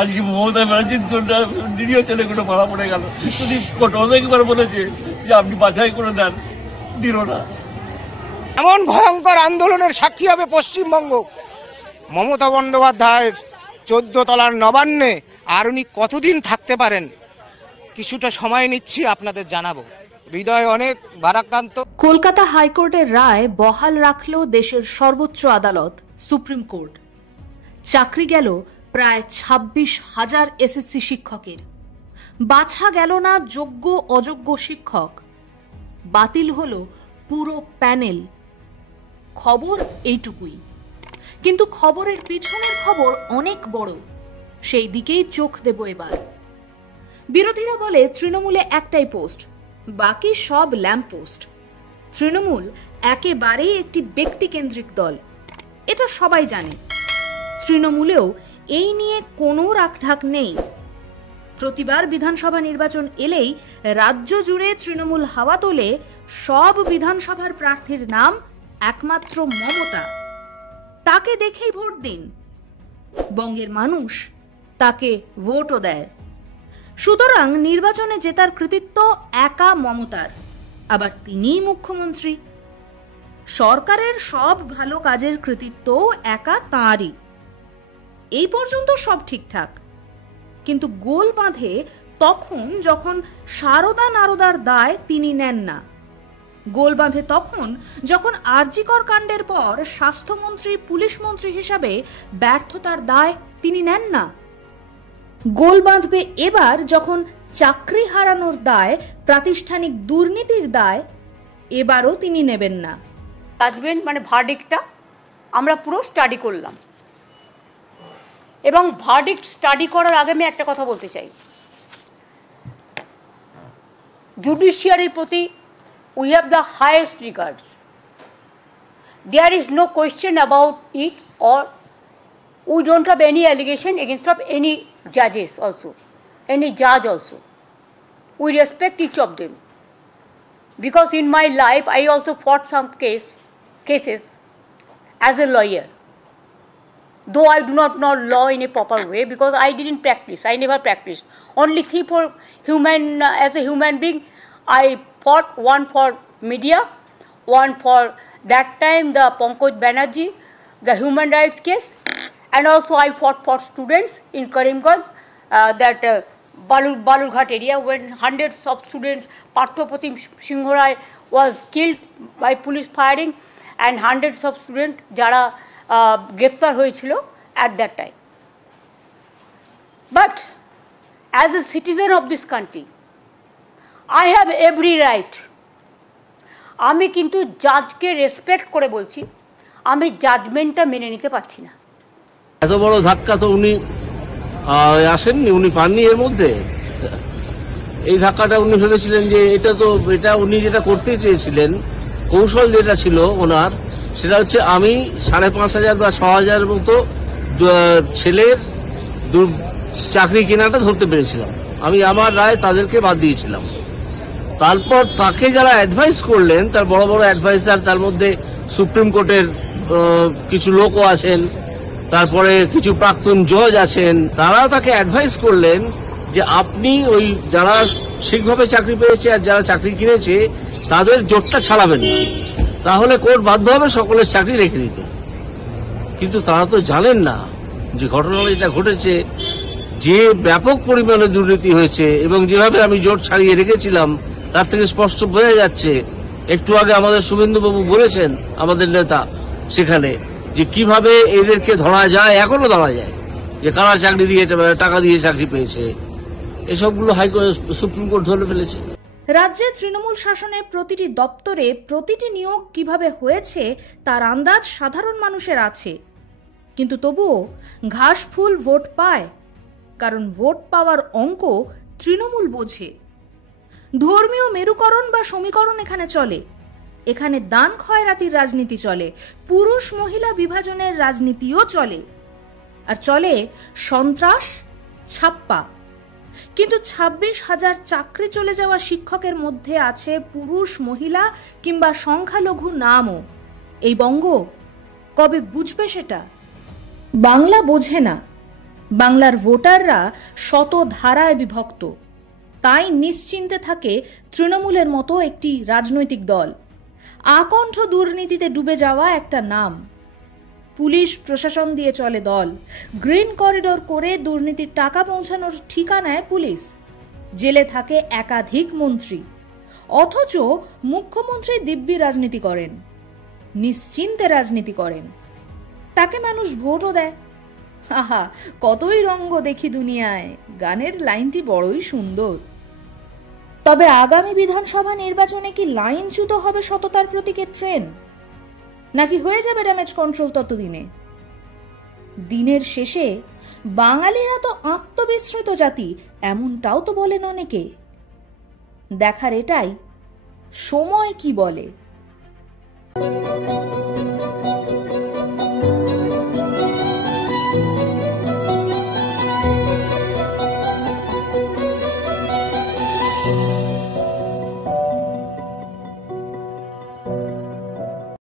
আজকে মমতা ব্যানার্জির জন্য নিরীহ ছেলেগুলো মারা পড়ে গেল। যদি অনেকবার বলেছে যে আপনি বাছাই করে দেন, দিল না। এমন ভয়ঙ্কর আন্দোলনের সাক্ষী হবে পশ্চিমবঙ্গ। মমতা বন্দ্যোপাধ্যায়ের 14 তলার নবান্নে আর উনি কতদিন থাকতে পারেন কিছুটা সময় নিচ্ছি, আপনাদের জানাবো। হৃদয় অনেক ভারাক্রান্ত। কলকাতা হাইকোর্টের রায় বহাল রাখল দেশের সর্বোচ্চ আদালত সুপ্রিম কোর্ট। চাকরি গেল প্রায় 26,000 এসএসসি শিক্ষকের। বাছা গেল না যোগ্য অযোগ্য শিক্ষক, বাতিল হলো পুরো প্যানেল। খবর এইটুকুই, কিন্তু খবরের পিছনের খবর অনেক বড়। সেই দিকেই চোখ দেব এবার। বিরোধীরা বলে তৃণমূলে একটাই পোস্ট, বাকি সব ল্যাম্প পোস্ট। তৃণমূল একেবারেই একটি ব্যক্তিকেন্দ্রিক দল, এটা সবাই জানে। তৃণমূলেও এই নিয়ে কোনো রাখঢাক নেই। প্রতিবার বিধানসভা নির্বাচন এলেই রাজ্য জুড়ে তৃণমূল হাওয়া তোলে। সব বিধানসভার প্রার্থীর নাম একমাত্র মমতা। তাকে দেখেই ভোট দিন। বঙ্গের মানুষ তাকে ভোটও দেয়। সুতরাং নির্বাচনে জেতার কৃতিত্ব একা মমতার, আবার তিনিই মুখ্যমন্ত্রী। সরকারের সব ভালো কাজের কৃতিত্ব একা তাঁরই। এই পর্যন্ত সব ঠিকঠাক, কিন্তু গোল বাঁধে তখন যখন সারদা নারদার দায় তিনি নেন না। গোল বাঁধে তখন যখন আরজিকর কাণ্ডের পর স্বাস্থ্যমন্ত্রী পুলিশ মন্ত্রী হিসাবে ব্যর্থতার দায় তিনি নেন না। গোল বাঁধবে এবার যখন চাকরি হারানোর দায়, প্রাতিষ্ঠানিক দুর্নীতির দায় এবারও তিনি নেবেন না। জাজমেন্ট মানে ভার্ডিক্টটা আমরা পুরো স্টাডি করলাম, এবং ভার্ডিক্ট স্টাডি করার আগে আমি একটা কথা বলতে চাই। জুডিশিয়ারির প্রতি we have the highest regards. There is no question about it, or we don't have any allegation against of any judges also, any judge also. We respect each of them, because in my life I also fought some cases as a lawyer, though I do not know law in a proper way because I didn't practice. I never practiced. Only three for human, as a human being I fought, one for media, one for that time the Pankaj Banerjee, the human rights case, and also I fought for students in Karimganj, that Balurghat area, when hundreds of students, Parthopratim Singhorai was killed by police firing, and hundreds of students jara greptar hoyechilo at that time. But as a citizen of this country, I have every right. আমি কিন্তু জাজকে respect করে বলছি, আমি জাজমেন্টটা মেনে নিতে পারছি না। এত বড় ধাক্কা তো উনি আসেননি, উনি পাননি। এর মধ্যে এই ধাক্কাটা উনি ভেবেছিলেন যে এটা উনি যেটা করতে চেয়েছিলেন, কৌশল যেটা ছিল ওনার, সেটা হচ্ছে আমি 5,500 বা 6,000 মতো ছেলের চাকরি কেনাটা ধরতে পেরেছিলাম। আমি আমার রায় তাদেরকে বাদ দিয়েছিলাম। তারপর তাকে যারা অ্যাডভাইস করলেন, তার বড় বড় অ্যাডভাইসার, তার মধ্যে সুপ্রিম কোর্টের কিছু লোকও আছেন, তারপরে কিছু প্রাক্তন জজ আছেন, তারা তাকে অ্যাডভাইস করলেন যে আপনি ওই যারা ঠিকভাবে চাকরি পেয়েছে আর যারা চাকরি কিনেছে তাদের জোটটা ছাড়াবেন না, তাহলে কোর্ট বাধ্য হবে সকলের চাকরি রেখে দিতে। কিন্তু তারা তো জানেন না যে ঘটনাটা যেটা ঘটেছে, যে ব্যাপক পরিমাণে দুর্নীতি হয়েছে এবং যেভাবে আমি জোট ছাড়িয়ে রেখেছিলাম তার থেকে স্পষ্ট বোঝা যাচ্ছে। একটু আগে আমাদের শুভেন্দুবাবু বলেছেন, আমাদের নেতা, সেখানে যে কিভাবে এদেরকে ধরা যায়, এখনো ধরা যায়, যে কারা চাকরি দিয়ে টাকা দিয়ে চাকরি পেয়েছে, এসবগুলো সুপ্রিম কোর্ট ধরে ফেলেছে। রাজ্যে তৃণমূল শাসনের প্রতিটি দপ্তরে প্রতিটি নিয়োগ কিভাবে হয়েছে তার আন্দাজ সাধারণ মানুষের আছে, কিন্তু তবুও ঘাস ফুল ভোট পায়, কারণ ভোট পাওয়ার অঙ্ক তৃণমূল বোঝে। ধর্মীয় মেরুকরণ বা সমীকরণ এখানে চলে, এখানে দান খয়রাতির রাজনীতি চলে, পুরুষ মহিলা বিভাজনের রাজনীতিও চলে, আর চলে সন্ত্রাস, ছাপ্পা। কিন্তু 26,000 চাকরি চলে যাওয়া শিক্ষকের মধ্যে আছে পুরুষ, মহিলা কিংবা সংখ্যালঘু নামও। এই বঙ্গ কবে বুঝবে সেটা? বাংলা বোঝে না, বাংলার ভোটাররা শত ধারায় বিভক্ত, তাই নিশ্চিন্তে থাকে তৃণমূলের মতো একটি রাজনৈতিক দল। আকণ্ঠ দুর্নীতিতে ডুবে যাওয়া একটা নাম। পুলিশ প্রশাসন দিয়ে চলে দল। গ্রিন করিডোর করে দুর্নীতির টাকা পৌঁছানোর ঠিকানায় পুলিশ। জেলে থাকে একাধিক মন্ত্রী, অথচ মুখ্যমন্ত্রী দিব্যি রাজনীতি করেন, নিশ্চিন্তে রাজনীতি করেন। তাকে মানুষ ভোটও দেয়। আহা, কতই রঙ্গ দেখি দুনিয়ায়, গানের লাইনটি বড়ই সুন্দর। তবে আগামী বিধানসভা নির্বাচনে কি লাইনচ্যুত হবে সততার প্রতীকের ট্রেন, নাকি হয়ে যাবে ড্যামেজ কন্ট্রোল ততদিনে? দিনের শেষে বাঙালিরা তো আত্মবিস্মৃত জাতি, এমনটাও তো বলেন অনেকে। দেখার এটাই সময় কি বলে।